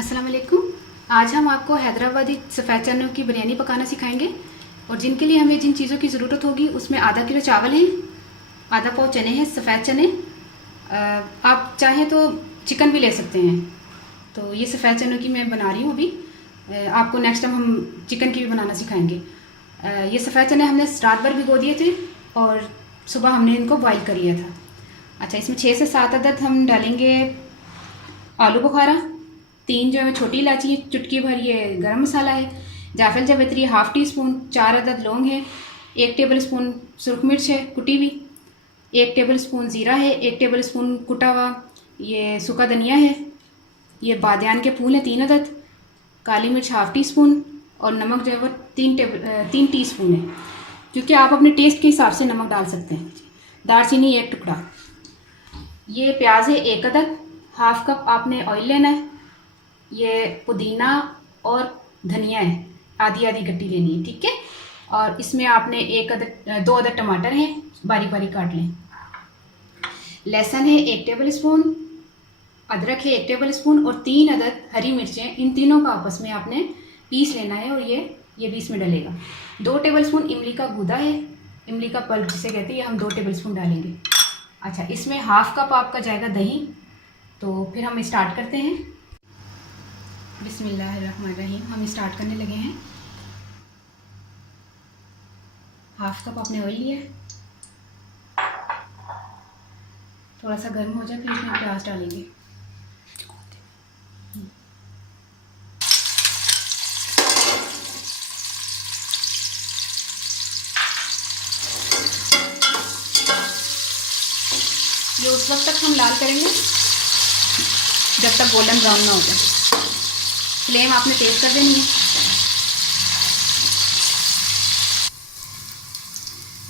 अस्सलाम वालेकुम। आज हम आपको हैदराबादी सफ़ेद चनों की बिरयानी पकाना सिखाएंगे। और जिनके लिए हमें जिन चीज़ों की ज़रूरत होगी उसमें आधा किलो चावल है, आधा पाव चने हैं, सफ़ेद चने। आप चाहें तो चिकन भी ले सकते हैं। तो ये सफ़ेद चनों की मैं बना रही हूँ अभी। आपको नेक्स्ट टाइम हम चिकन की भी बनाना सिखाएंगे। ये सफ़ेद चने हमने रात भर भिगो दिए थे और सुबह हमने इनको बॉईल कर लिया था। अच्छा, इसमें 6 से 7 अदद हम डालेंगे आलू बुखारा, 3 जो है छोटी इलायची, चुटकी भर ये गरम मसाला है, जायफल जावित्री हाफ़ टी स्पून, 4 अदद लौंग है, 1 टेबल स्पून सुरख मिर्च है कुटी हुई, 1 टेबल स्पून ज़ीरा है, 1 टेबल स्पून कुटा हुआ ये सूखा धनिया है, ये बादियान के फूल हैं 3 अदद, काली मिर्च हाफ़ टी स्पून और नमक जो है वो 3 टीस्पून है, क्योंकि आप अपने टेस्ट के हिसाब से नमक डाल सकते हैं। दालचीनी 1 टुकड़ा, ये प्याज है 1 अदद, हाफ़ कप आपने ऑयल लेना है, ये पुदीना और धनिया है आधी आधी गट्टी लेनी है, ठीक है। और इसमें आपने 2 अदद टमाटर हैं बारीक बारीक काट लें, लहसुन है 1 टेबल स्पून, अदरक है 1 टेबल स्पून और 3 अदद हरी मिर्चें, इन तीनों का आपस में आपने पीस लेना है और ये भी इसमें डलेगा। 2 टेबल स्पून इमली का गूदा है, इमली का पल्प जिसे कहते हैं, ये हम 2 टेबल स्पून डालेंगे। अच्छा, इसमें हाफ़ कप आपका जाएगा दही। तो फिर हम स्टार्ट करते हैं। बिस्मिल्लाहिर्रहमानिर्रहीम, हम स्टार्ट करने लगे हैं। हाफ़ कप आपने ऑयल लिया, थोड़ा सा गर्म हो जाए फिर इसमें प्याज डालेंगे। ये उस वक्त तक हम लाल करेंगे जब तक गोल्डन ब्राउन ना हो जाए। फ्लेम आपने तेज़ कर देनी है।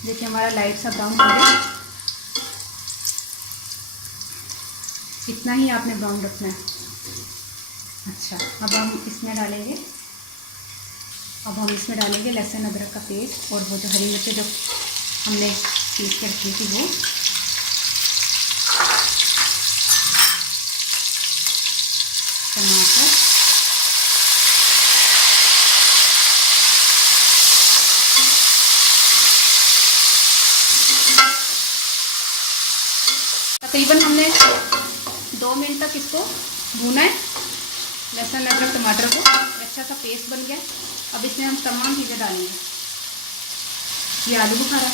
देखिए हमारा लाइट सा ब्राउन हो गया, इतना ही आपने ब्राउन रखना है। अच्छा, अब हम इसमें डालेंगे लहसुन अदरक का पेस्ट और वो जो हरी मिर्चें जो हमने पीस के रखी थी वो, टमाटर, तकरीबन हमने 2 मिनट तक इसको भूना है, लहसुन अदरक टमाटर को। अच्छा सा पेस्ट बन गया। अब इसमें हम तमाम चीज़ें डालेंगे। ये आलू बुखारा,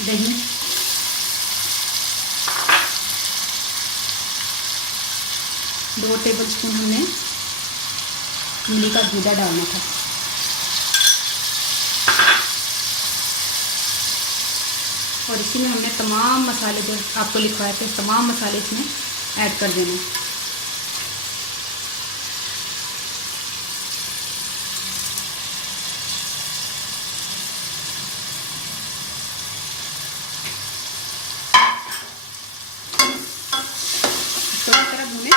दही, दो टेबल स्पून हमने इमली का गूदा डालना था, और इसी में हमने तमाम मसाले जो आपको लिखवाए थे तमाम मसाले इसमें ऐड कर देने। इसको इस तरह भूने।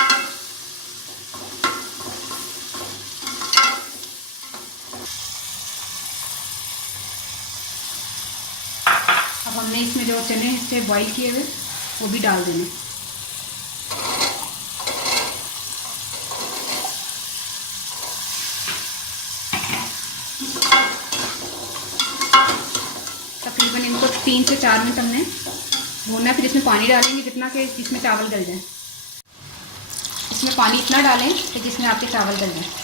अब हमने इसमें जो चने थे बॉईल किए हुए वो भी डाल देने। तकरीबन इनको 3 से 4 मिनट हमने भूनना। फिर इसमें पानी डालेंगे जितना कि जिसमें चावल गल जाए। इसमें पानी इतना डालें कि जिसमें आपके चावल गल जाए।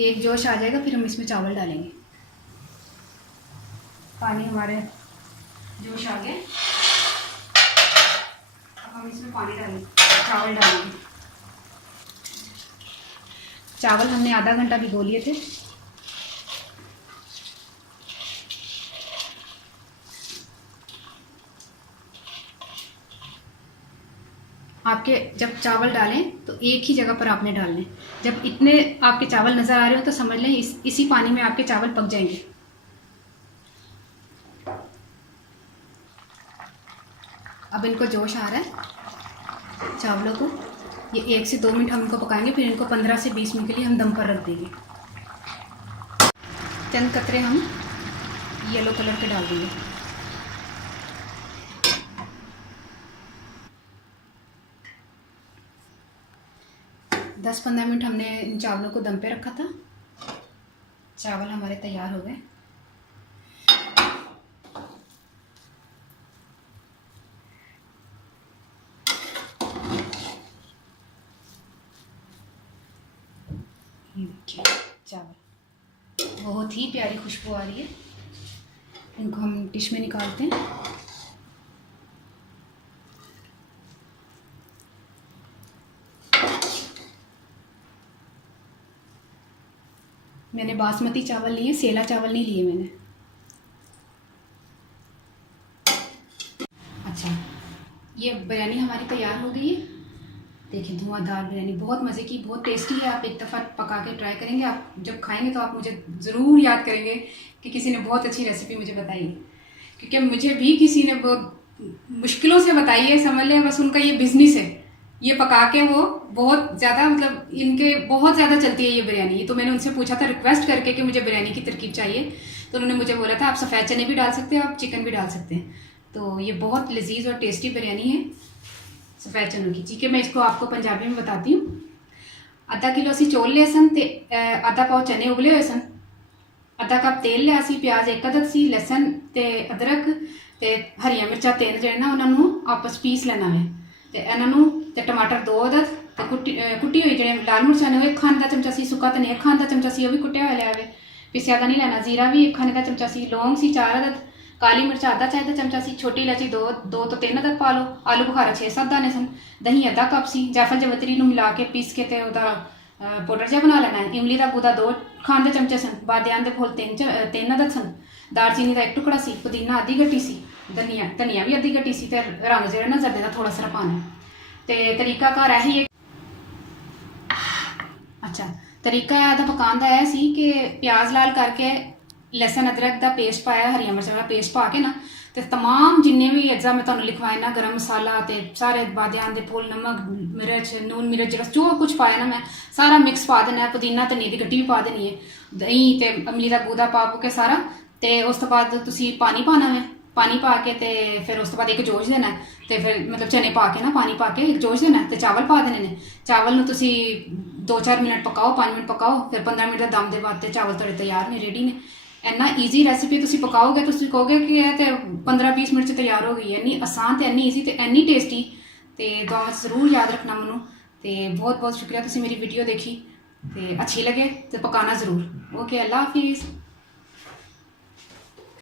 एक जोश आ जाएगा फिर हम इसमें चावल डालेंगे। पानी हमारे जोश आ गए, अब हम इसमें चावल डालेंगे। चावल हमने आधा घंटा भिगो लिए थे। आपके जब चावल डालें तो एक ही जगह पर आपने डालने। जब इतने आपके चावल नज़र आ रहे हो तो समझ लें इसी पानी में आपके चावल पक जाएंगे। अब इनको जोश आ रहा है चावलों को। ये 1 से 2 मिनट हम इनको पकाएंगे, फिर इनको 15 से 20 मिनट के लिए हम दम पर रख देंगे। चंद कतरे हम येलो कलर के डाल देंगे। 10-15 मिनट हमने इन चावलों को दम पे रखा था। चावल हमारे तैयार हो गए। ये देखिए चावल, बहुत ही प्यारी खुशबू आ रही है। इनको हम डिश में निकालते हैं। मैंने बासमती चावल लिए, सेला चावल नहीं लिए मैंने। अच्छा, ये बिरयानी हमारी तैयार हो गई है। देखिए धुआंधार बिरयानी, बहुत मज़े की, बहुत टेस्टी है। आप एक दफ़ा पका के ट्राई करेंगे, आप जब खाएंगे तो आप मुझे ज़रूर याद करेंगे कि किसी ने बहुत अच्छी रेसिपी मुझे बताई है। क्योंकि मुझे भी किसी ने बहुत मुश्किलों से बताई है, समझ लें बस उनका ये बिजनेस है। ये पका के वो बहुत ज़्यादा, मतलब इनके बहुत ज़्यादा चलती है ये बिरयानी। तो मैंने उनसे पूछा था रिक्वेस्ट करके कि मुझे बिरयानी की तरकीब चाहिए, तो उन्होंने मुझे बोला था आप सफ़ेद चने भी डाल सकते हो, आप चिकन भी डाल सकते हैं। तो ये बहुत लजीज और टेस्टी बिरयानी है सफ़ेद चनों की। ठीक है, मैं इसको आपको पंजाबी में बताती हूँ। आधा किलो असी चौल लिया सन ते आधा पाव चने उबले हुए सन, आधा कप तेल लिया सी, प्याज एक अदद सी, लहसन ते अदरक ते हरिया मिर्चा 3 ਜਿਹੜੇ ਨਾ ਉਹਨਾਂ ਨੂੰ ਆਪਸ ਪੀਸ ਲੈਣਾ ਹੈ। ਤੇ ਇਹਨਾਂ ਨੂੰ ਤੇ ਟਮਾਟਰ 2 ਅਦਦ ਤੇ ਕੁੱਟੀ ਹੋਈ ਜਿਹੜੇ ਲਾਲ ਮਿਰਚਾਂ ਨੇ ਉਹ 1 ਖਾਣੇ ਦਾ ਚਮਚਾ ਸੀ, ਸੁੱਕਾ ਧਨੀਆ 1 ਖਾਣੇ ਦਾ ਚਮਚਾ ਸੀ, ਉਹ ਵੀ ਕੁੱਟਿਆ ਹੋਇਆ ਲਿਆ ਵੇ, ਪਿਸਿਆ ਦਾ ਨਹੀਂ ਲੈਣਾ। ਜ਼ੀਰਾ ਵੀ 1 ਖਾਣੇ ਦਾ ਚਮਚਾ ਸੀ, ਲੌਂਗ ਸੀ 4 ਅਦਦ, काली मिर्च आधा चाय का चमचा सी, छोटी इलायची 2 तो 3 अदद पा लो, आलू बुखारा 6-7 दाने सन, दही आधा कप सी, जायफल जवतरी मिला के पीस के ते ਉਹਦਾ पाउडर ਜਿਹਾ बना लेना है। इमली का गूदा 2 खाने के चमचे सन, बादियान के फुल 3 अदद सन, दालचीनी का 1 टुकड़ा सी, पुदीना आधी गट्टी सी, धनिया भी आधी गट्टी सी, ते रंग ਜਿਹੜਾ ना जर्दे का थोड़ा सा पाना। ते तरीका घर है ही। अच्छा, तरीका ਇਹਦਾ ਪਕਾਉਣ ਦਾ ਇਹ ਸੀ ਕਿ ਪਿਆਜ਼ ਲਾਲ ਕਰਕੇ लहसन अदरक का पेस्ट पाया, हरिया मिर्च का पेस्ट पा के ना तो तमाम जिन्ने भी अज्जा मैं तुम्हें लिखवाए ना, गरम मसाला ते सारे बादियान दे फुल, नमक मिर्च नून मिर्च जो कुछ पाया ना मैं सारा मिक्स पा देना है। पुदीना धनिया की गड्डी भी पा देनी है, दही ते इमली का गूदा पा के सारा। तो उस तो बाद तुसी पानी पाना है, पानी पा के ते फिर उस तो बाद एक जोश देना है, तो फिर मतलब चने पा के ना पानी पा के एक जोश देना है, तो चावल पा देने ने। चावल में तुसी 2-4 मिनट पकाओ, 5 मिनट पकाओ, फिर 15 मिनट का दम के बाद चावल थोड़े तैयार ने, रेडी ने। ਇੰਨਾ ਈਜ਼ੀ ਰੈਸਿਪੀ ਤੁਸੀਂ ਪਕਾਓਗੇ ਤੁਸੀਂ ਕਹੋਗੇ ਕਿ ਇਹ ਤੇ 15-20 ਮਿੰਟ 'ਚ ਤਿਆਰ ਹੋ ਗਈ ਹੈ। ਇੰਨੀ ਆਸਾਨ ਤੇ ਇੰਨੀ ਈਜ਼ੀ ਤੇ ਇੰਨੀ ਟੇਸਟੀ। ਤੇ ਦੁਆਵਾਂ 'ਚ ਜ਼ਰੂਰ ਯਾਦ ਰੱਖਣਾ ਮੈਨੂੰ। ਤੇ ਬਹੁਤ ਬਹੁਤ ਸ਼ੁਕਰੀਆ, ਤੁਸੀਂ ਮੇਰੀ ਵੀਡੀਓ ਦੇਖੀ ਤੇ ਅੱਛੀ ਲੱਗੇ ਤੇ ਪਕਾਣਾ ਜ਼ਰੂਰ। ਓਕੇ, ਅੱਲਾ ਹਾਫਿਜ਼।